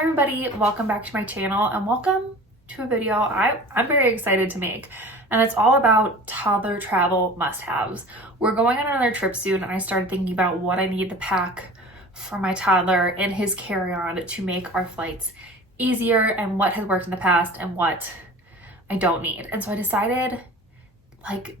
Hi everybody, welcome back to my channel and welcome to a video I'm very excited to make, and it's all about toddler travel must-haves. We're going on another trip soon and I started thinking about what I need to pack for my toddler in his carry-on to make our flights easier and what has worked in the past and what I don't need. And so I decided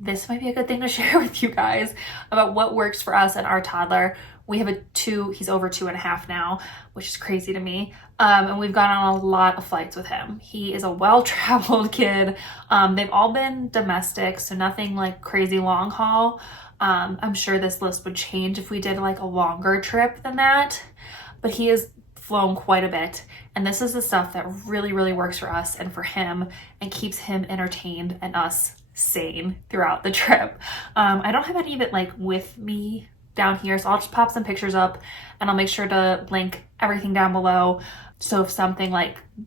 this might be a good thing to share with you guys about what works for us and our toddler. We have he's over 2.5 now, which is crazy to me. And we've gone on a lot of flights with him. He is a well-traveled kid. They've all been domestic, so nothing like crazy long haul. I'm sure this list would change if we did like a longer trip than that, but he has flown quite a bit. And this is the stuff that really, really works for us and for him and keeps him entertained and us sane throughout the trip. I don't have any of it with me down here, so I'll just pop some pictures up and I'll make sure to link everything down below, so if something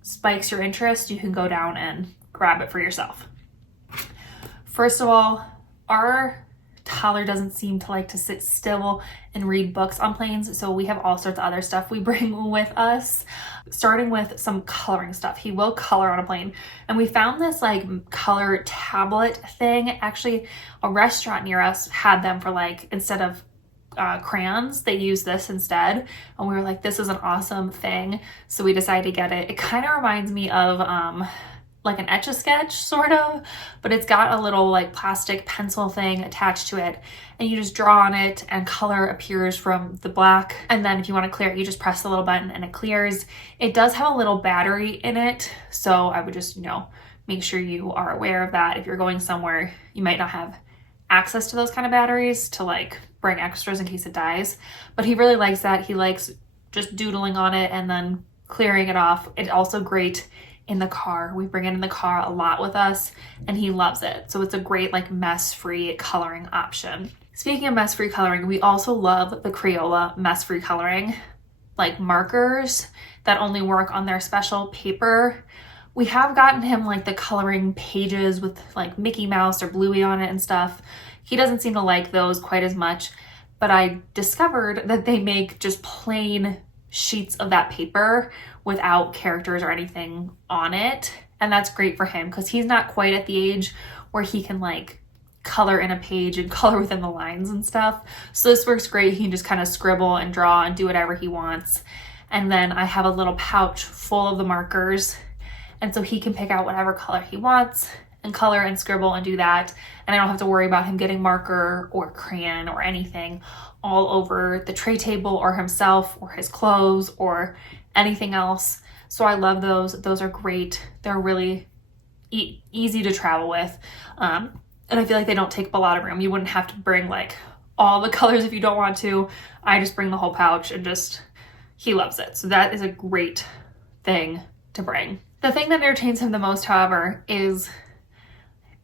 spikes your interest, you can go down and grab it for yourself. First of all, our toddler doesn't seem to like to sit still and read books on planes, so we have all sorts of other stuff we bring with us, starting with some coloring stuff. He will color on a plane, and we found this color tablet thing. Actually, a restaurant near us had them for instead of crayons, they use this instead, and we were like, this is an awesome thing, so we decided to get it. It kind of reminds me of an Etch-a-Sketch sort of, but it's got a little plastic pencil thing attached to it, and you just draw on it and color appears from the black, and then if you want to clear it, you just press the little button and it clears. It does have a little battery in it, so I would just make sure you are aware of that. If you're going somewhere you might not have access to those kind of batteries to bring extras in case it dies, but he really likes that. He likes just doodling on it and then clearing it off. It's also great in the car. We bring it in the car a lot with us and he loves it. So it's a great mess-free coloring option. Speaking of mess-free coloring, we also love the Crayola mess-free coloring, markers that only work on their special paper. We have gotten him the coloring pages with Mickey Mouse or Bluey on it and stuff. He doesn't seem to like those quite as much, but I discovered that they make just plain sheets of that paper without characters or anything on it. And that's great for him because he's not quite at the age where he can color in a page and color within the lines and stuff. So this works great. He can just kind of scribble and draw and do whatever he wants. And then I have a little pouch full of the markers, and so he can pick out whatever color he wants and color and scribble and do that. And I don't have to worry about him getting marker or crayon or anything all over the tray table or himself or his clothes or anything else. So I love those. Those are great. They're really easy to travel with. And I feel like they don't take up a lot of room. You wouldn't have to bring all the colors if you don't want to. I just bring the whole pouch and he loves it. So that is a great thing to bring. The thing that entertains him the most, however, is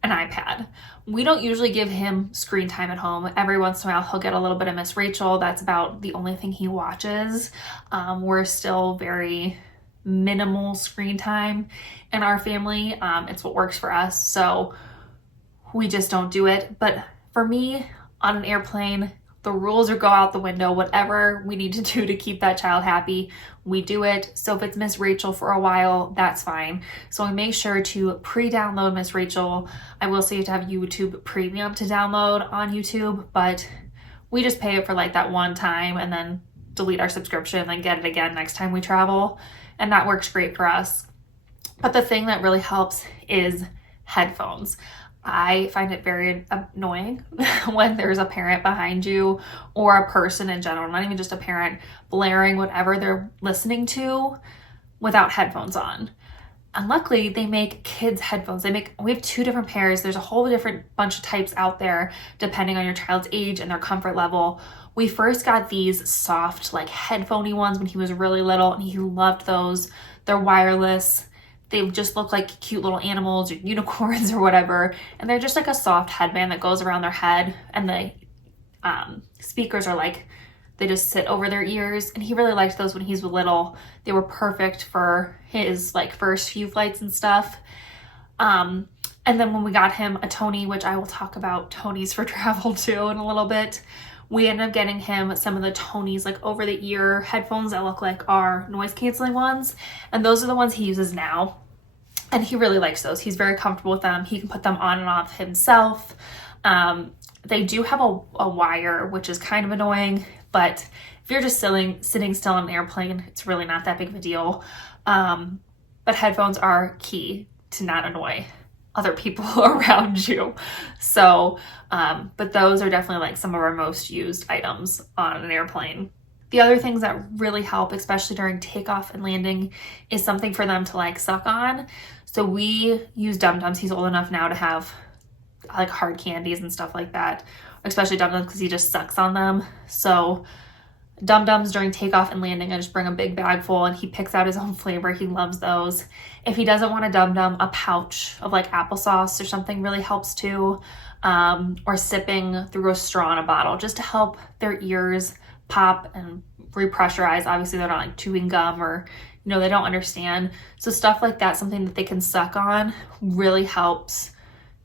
an iPad. We don't usually give him screen time at home. Every once in a while he'll get a little bit of Miss Rachel. That's about the only thing he watches. We're still very minimal screen time in our family. It's what works for us, so we just don't do it. But for me, on an airplane, the rules are go out the window. Whatever we need to do to keep that child happy, we do it. So if it's Miss Rachel for a while, that's fine. So I make sure to pre-download Miss Rachel. I will say you have to have YouTube Premium to download on YouTube, but we just pay it for that one time and then delete our subscription and then get it again next time we travel. And that works great for us. But the thing that really helps is headphones. I find it very annoying when there's a parent behind you or a person in general, not even just a parent, blaring whatever they're listening to without headphones on. And luckily they make kids headphones. We have 2 different pairs. There's a whole different bunch of types out there depending on your child's age and their comfort level. We first got these soft headphone-y ones when he was really little and he loved those. They're wireless. They just look like cute little animals or unicorns or whatever. And they're just a soft headband that goes around their head. And the speakers are they just sit over their ears. And he really liked those when he was little. They were perfect for his first few flights and stuff. And then when we got him a Tony, which I will talk about Tonys for travel too in a little bit, We ended up getting him some of the Tonys, like over the ear headphones that look like our noise canceling ones. And those are the ones he uses now. And he really likes those. He's very comfortable with them. He can put them on and off himself. They do have a wire, which is kind of annoying, but if you're just sitting still on an airplane, it's really not that big of a deal. But headphones are key to not annoy other people around you. So, but those are definitely like some of our most used items on an airplane. The other things that really help, especially during takeoff and landing, is something for them to like suck on. So we use Dum Dums. He's old enough now to have like hard candies and stuff like that, especially Dum Dums because he just sucks on them. So Dum Dums during takeoff and landing, I just bring a big bag full and he picks out his own flavor. He loves those. If he doesn't want a Dum Dum, a pouch of like applesauce or something really helps too. Or sipping through a straw in a bottle just to help their ears pop and repressurize. Obviously they're not like chewing gum or, you know, they don't understand. So stuff like that, something that they can suck on, really helps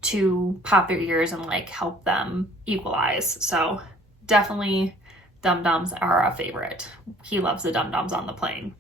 to pop their ears and like help them equalize. So definitely Dum Dums are a favorite. He loves the Dum Dums on the plane.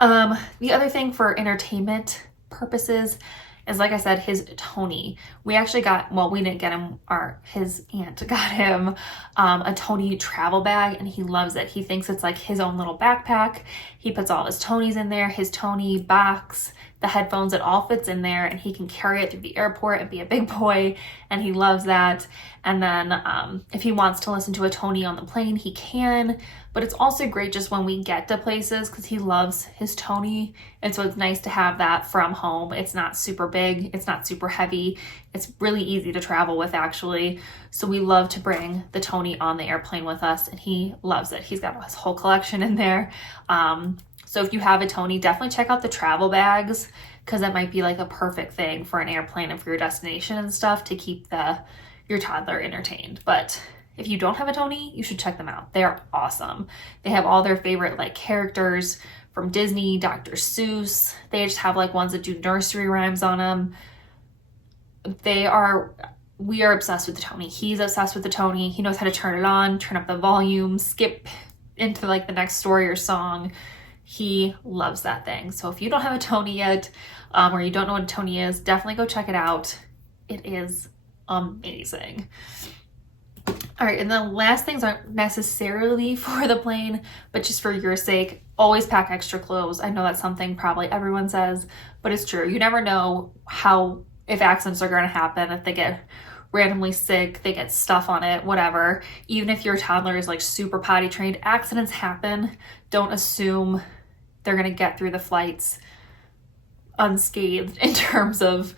The other thing for entertainment purposes is, like I said, his Tony. We actually got, well, we didn't get him, his aunt got him a Tony travel bag, and he loves it. He thinks it's like his own little backpack. He puts all his Tonys in there, his Tony box, the headphones, it all fits in there, and he can carry it through the airport and be a big boy, and he loves that. And then if he wants to listen to a Tony on the plane, he can, but it's also great just when we get to places because he loves his Tony, and so it's nice to have that from home. It's not super big, it's not super heavy, it's really easy to travel with actually, so we love to bring the Tony on the airplane with us, and he loves it. He's got his whole collection in there. So if you have a Tony, definitely check out the travel bags because that might be like a perfect thing for an airplane and for your destination and stuff to keep your toddler entertained. But if you don't have a Tony, you should check them out. They are awesome. They have all their favorite like characters from Disney, Dr. Seuss. They just have like ones that do nursery rhymes on them. We are obsessed with the Tony. He's obsessed with the Tony. He knows how to turn it on, turn up the volume, skip into like the next story or song. He loves that thing. So if you don't have a Tony yet, or you don't know what a Tony is, definitely go check it out. It is amazing. All right, and the last things aren't necessarily for the plane, but just for your sake, always pack extra clothes. I know that's something probably everyone says, but it's true. You never know if accidents are going to happen, if they get randomly sick, they get stuff on it, whatever. Even if your toddler is like super potty trained, accidents happen. Don't assume they're going to get through the flights unscathed in terms of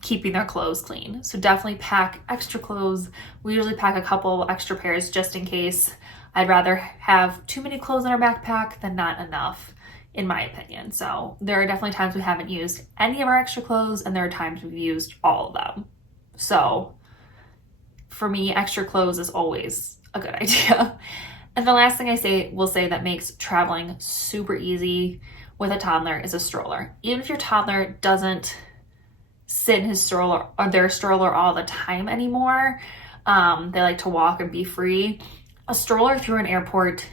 keeping their clothes clean. So definitely pack extra clothes. We usually pack a couple extra pairs just in case. I'd rather have too many clothes in our backpack than not enough, in my opinion. So there are definitely times we haven't used any of our extra clothes, and there are times we've used all of them. So for me, extra clothes is always a good idea. And the last thing I will say that makes traveling super easy with a toddler is a stroller. Even if your toddler doesn't sit in his stroller or their stroller all the time anymore, they like to walk and be free. A stroller through an airport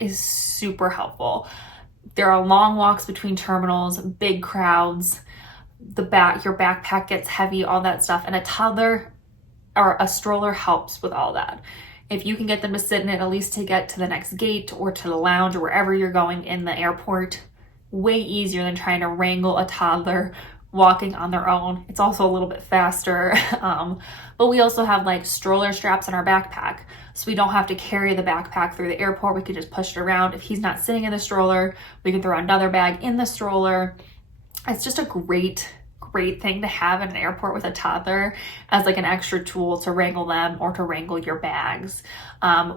is super helpful. There are long walks between terminals, big crowds, your backpack gets heavy, all that stuff, and a toddler or a stroller helps with all that. If you can get them to sit in it at least to get to the next gate or to the lounge or wherever you're going in the airport, way easier than trying to wrangle a toddler walking on their own. It's also a little bit faster. But we also have like stroller straps in our backpack, so we don't have to carry the backpack through the airport. We can just push it around. If he's not sitting in the stroller, we can throw another bag in the stroller. It's just a great thing to have in an airport with a toddler as like an extra tool to wrangle them or to wrangle your bags.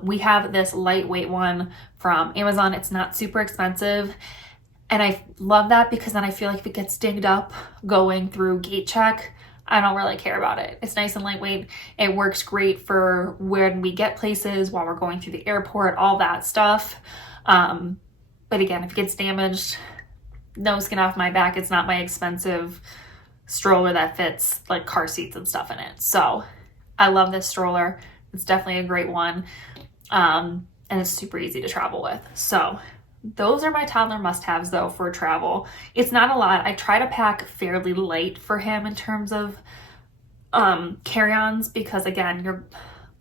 We have this lightweight one from Amazon. It's not super expensive. And I love that because then I feel like if it gets dinged up going through gate check, I don't really care about it. It's nice and lightweight. It works great for when we get places while we're going through the airport, all that stuff. But again, if it gets damaged, no skin off my back. It's not my expensive stroller that fits like car seats and stuff in it. So I love this stroller. It's definitely a great one. And it's super easy to travel with. So those are my toddler must-haves though for travel. It's not a lot. I try to pack fairly light for him in terms of carry-ons, because again, your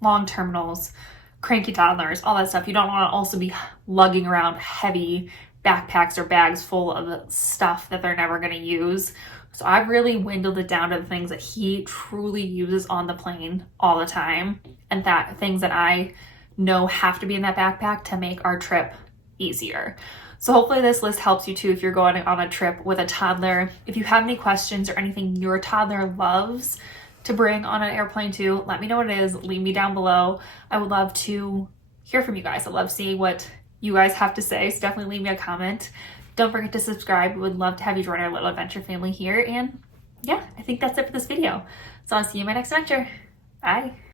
long terminals, cranky toddlers, all that stuff, you don't want to also be lugging around heavy backpacks or bags full of stuff that they're never going to use. So I've really dwindled it down to the things that he truly uses on the plane all the time, and that things that I know have to be in that backpack to make our trip easier. So hopefully this list helps you too if you're going on a trip with a toddler. If you have any questions or anything your toddler loves to bring on an airplane too, let me know what it is. Leave me down below. I would love to hear from you guys. I love seeing what you guys have to say, so definitely leave me a comment. Don't forget to subscribe. We would love to have you join our little adventure family here. And yeah, I think that's it for this video. So I'll see you in my next adventure. Bye.